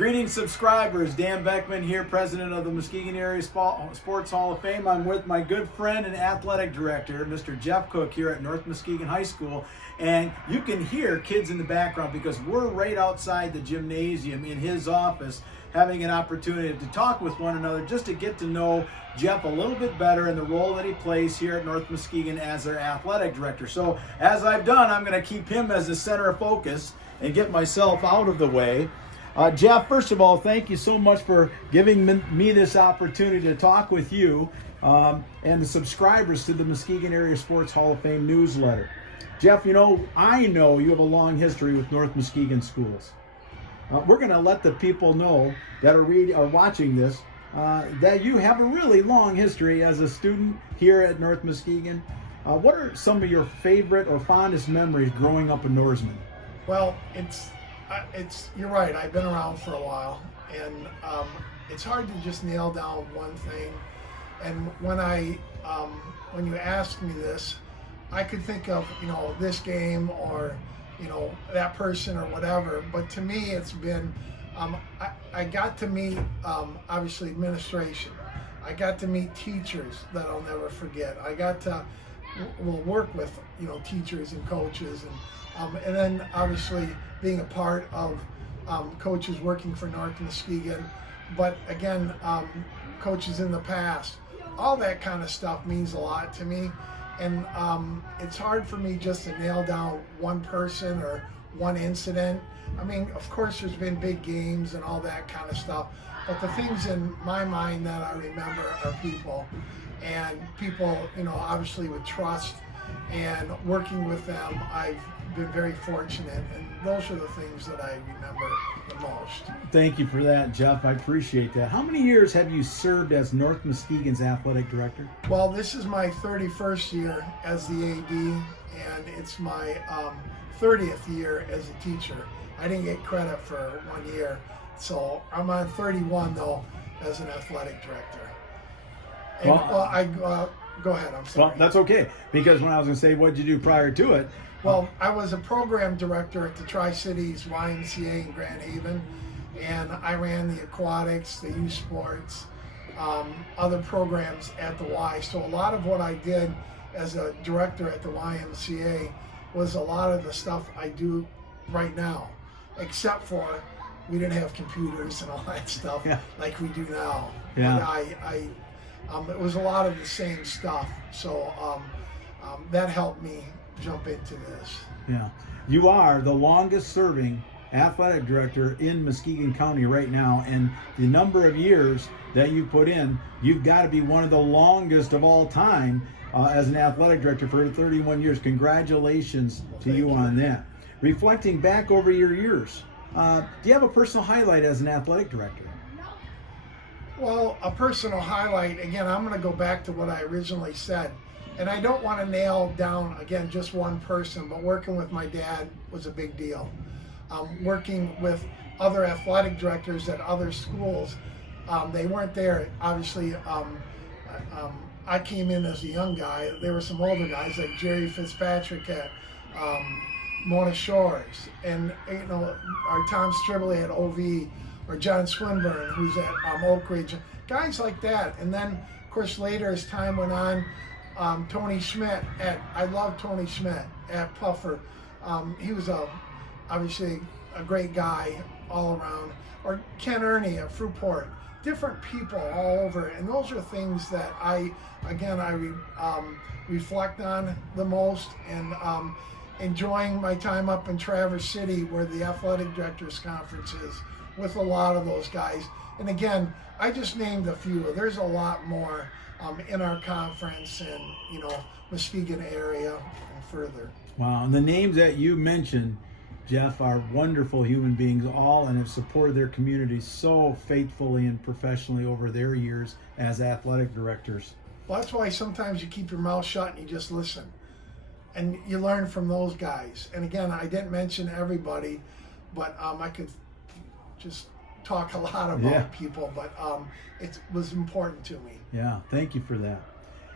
Greetings, subscribers. Dan Beckman here, president of the Muskegon Area Sports Hall of Fame. I'm with my good friend and athletic director, Mr. Jeff Cooke, here at North Muskegon High School. And you can hear kids in the background because we're right outside the gymnasium in his office, having an opportunity to talk with one another, just to get to know Jeff a little bit better in the role that he plays here at North Muskegon as their athletic director. So as I've done, I'm going to keep him as the center of focus and get myself out of the way. Jeff, first of all, thank you so much for giving me this opportunity to talk with you and the subscribers to the Muskegon Area Sports Hall of Fame newsletter. Jeff, I know you have a long history with North Muskegon schools. We're going to let the people know that are watching this that you have a really long history as a student here at North Muskegon. What are some of your favorite or fondest memories growing up in Norseman? Well, you're right. I've been around for a while, and it's hard to just nail down one thing. And when you asked me this, I could think of this game or that person or whatever. But to me, it's been I got to meet obviously administration. I got to meet teachers that I'll never forget. I got to work with teachers and coaches and then obviously being a part of coaches working for North Muskegon, but again, coaches in the past. All that kind of stuff means a lot to me, and it's hard for me just to nail down one person or one incident. I mean, of course, there's been big games and all that kind of stuff, but the things in my mind that I remember are people, and people, obviously with trust and working with them, I've been very fortunate, and those are the things that I remember the most. Thank you for that, Jeff. I appreciate that. How many years have you served as North Muskegon's athletic director? Well, this is my 31st year as the AD, and it's my 30th year as a teacher. I didn't get credit for 1 year, so I'm on 31 though as an athletic director. And, go ahead, I'm sorry. Well, that's okay, because when I was going to say, what did you do prior to it? Well, I was a program director at the Tri-Cities YMCA in Grand Haven, and I ran the aquatics, the youth sports, other programs at the Y. So a lot of what I did as a director at the YMCA was a lot of the stuff I do right now, except for we didn't have computers and all that stuff like we do now. Yeah. But it was a lot of the same stuff, so that helped me jump into this. Yeah, you are the longest serving athletic director in Muskegon County right now, and the number of years that you put in, you've got to be one of the longest of all time as an athletic director for 31 years. Congratulations to you on that. Reflecting back over your years, do you have a personal highlight as an athletic director? Well, a personal highlight, again, I'm going to go back to what I originally said. And I don't want to nail down, again, just one person, but working with my dad was a big deal. Working with other athletic directors at other schools, they weren't there. Obviously, I came in as a young guy. There were some older guys like Jerry Fitzpatrick at Mona Shores, and our Tom Stribley at OV, or John Swinburne, who's at Oak Ridge, guys like that. And then, of course, later as time went on, Tony Schmidt I love Tony Schmidt at Puffer. He was obviously a great guy all around. Or Ken Ernie at Fruitport. Different people all over, and those are things that I reflect on the most, and enjoying my time up in Traverse City where the athletic directors conference is with a lot of those guys. And again, I just named a few. There's a lot more in our conference and Muskegon area and further. Wow, and the names that you mentioned, Jeff, are wonderful human beings all, and have supported their communities so faithfully and professionally over their years as athletic directors. Well, that's why sometimes you keep your mouth shut and you just listen, and you learn from those guys. And again, I didn't mention everybody, but I could just talk a lot about people, but it was important to me. Yeah, thank you for that.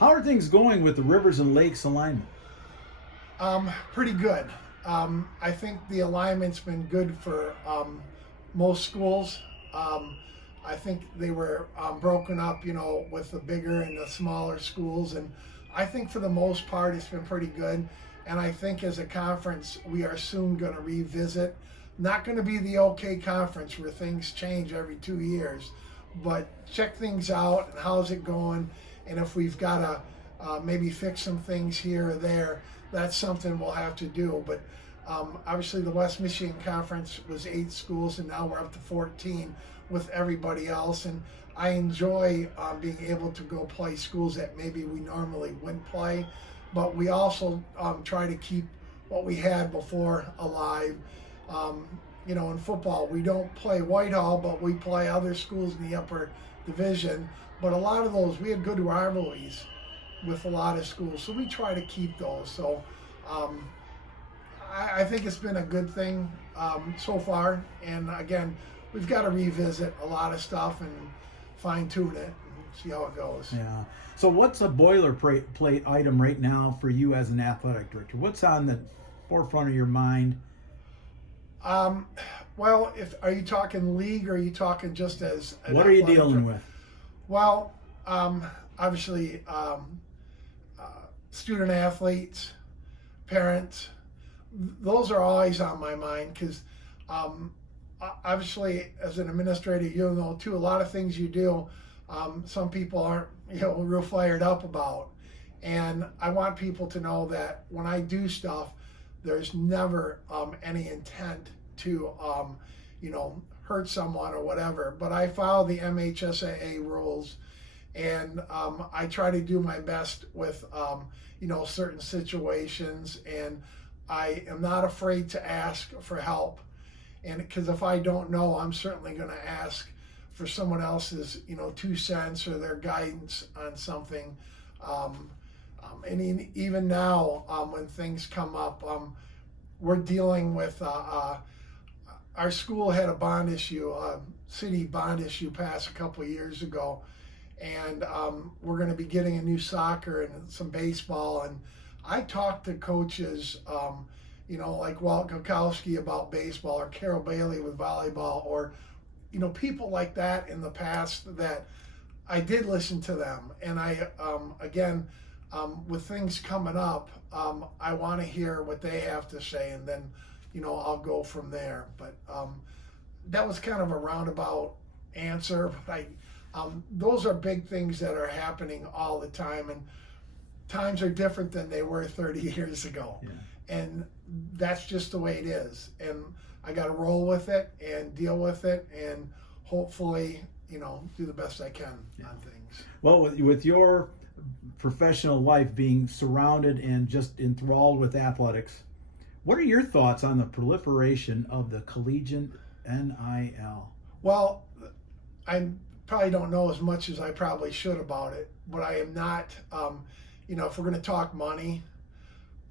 How are things going with the Rivers and Lakes alignment? Pretty good. I think the alignment's been good for most schools. I think they were broken up, with the bigger and the smaller schools, and I think for the most part it's been pretty good. And I think as a conference, we are soon going to revisit. Not going to be the OK conference where things change every 2 years, but check things out and how's it going, and if we've got to maybe fix some things here or there, that's something we'll have to do. But obviously the West Michigan Conference was 8 schools, and now we're up to 14 with everybody else. And I enjoy being able to go play schools that maybe we normally wouldn't play, but we also try to keep what we had before alive. In football, we don't play Whitehall, but we play other schools in the upper division. But a lot of those, we have good rivalries with a lot of schools, so we try to keep those. So I think it's been a good thing so far. And again, we've got to revisit a lot of stuff and fine tune it and see how it goes. Yeah. So what's a boilerplate item right now for you as an athletic director? What's on the forefront of your mind? Well, are you talking league, or are you talking just as an what are you athletic dealing with? Well, obviously, student athletes, parents, those are always on my mind, because obviously as an administrator, too, a lot of things you do, some people aren't, real fired up about. And I want people to know that when I do stuff, there's never any intent to, hurt someone or whatever. But I follow the MHSAA rules, and I try to do my best with, certain situations. And I am not afraid to ask for help. And because if I don't know, I'm certainly going to ask for someone else's, 2 cents or their guidance on something. And even now, when things come up, we're dealing with, our school had a bond issue, city bond issue passed a couple of years ago. And we're going to be getting a new soccer and some baseball. And I talked to coaches, like Walt Gokowski about baseball, or Carol Bailey with volleyball, or, people like that in the past, that I did listen to them. And I, again, with things coming up, I want to hear what they have to say, and then, I'll go from there. But that was kind of a roundabout answer. But those are big things that are happening all the time, and times are different than they were 30 years ago. Yeah. And that's just the way it is. And I got to roll with it and deal with it, and hopefully, do the best I can on things. Well, with your professional life being surrounded and just enthralled with athletics, what are your thoughts on the proliferation of the collegiate NIL? Well, I probably don't know as much as I probably should about it, but I am not, if we're going to talk money,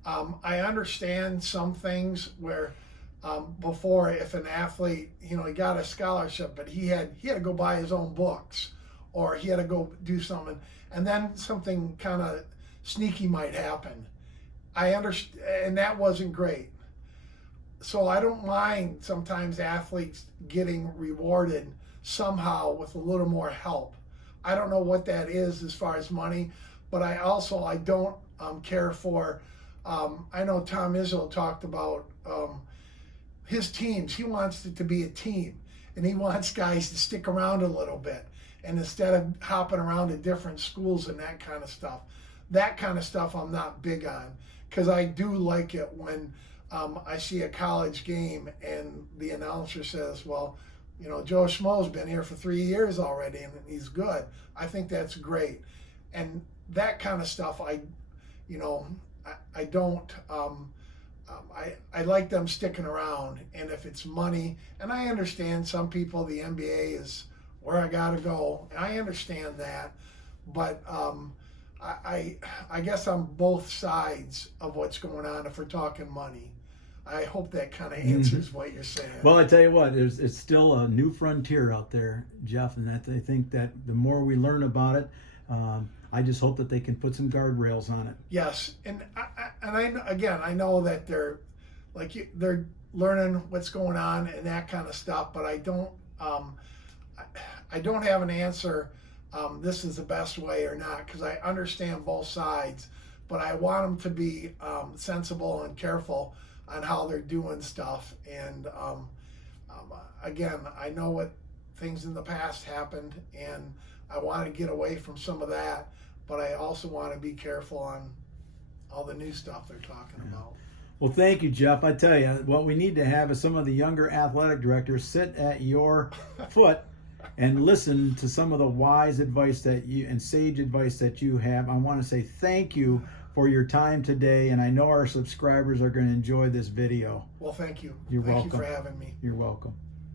I understand some things where before, if an athlete, he got a scholarship, but he had to go buy his own books, or he had to go do something, and then something kind of sneaky might happen. I understand, and that wasn't great. So I don't mind sometimes athletes getting rewarded somehow with a little more help. I don't know what that is as far as money, but I don't care for. I know Tom Izzo talked about his teams. He wants it to be a team, and he wants guys to stick around a little bit, and instead of hopping around to different schools and that kind of stuff. That kind of stuff I'm not big on, because I do like it when I see a college game and the announcer says, well, Joe Schmo's been here for 3 years already and he's good. I think that's great. And that kind of stuff, I don't, I like them sticking around. And if it's money, and I understand some people, the NBA is where I got to go. And I understand that. But I guess I'm both sides of what's going on if we're talking money. I hope that kind of answers what you're saying. Well, I tell you what, it's still a new frontier out there, Jeff, and I think that the more we learn about it, I just hope that they can put some guardrails on it. Yes, and I know that they're learning what's going on and that kind of stuff. But I don't have an answer. This is the best way or not, because I understand both sides, but I want them to be sensible and careful on how they're doing stuff. And again, I know what things in the past happened, and I want to get away from some of that, but I also want to be careful on all the new stuff they're talking about. Well, thank you, Jeff. I tell you, what we need to have is some of the younger athletic directors sit at your foot and listen to some of the wise advice that you and sage advice that you have. I want to say thank you for your time today, and I know our subscribers are going to enjoy this video. Well, thank you. You're welcome. Thank you for having me. You're welcome.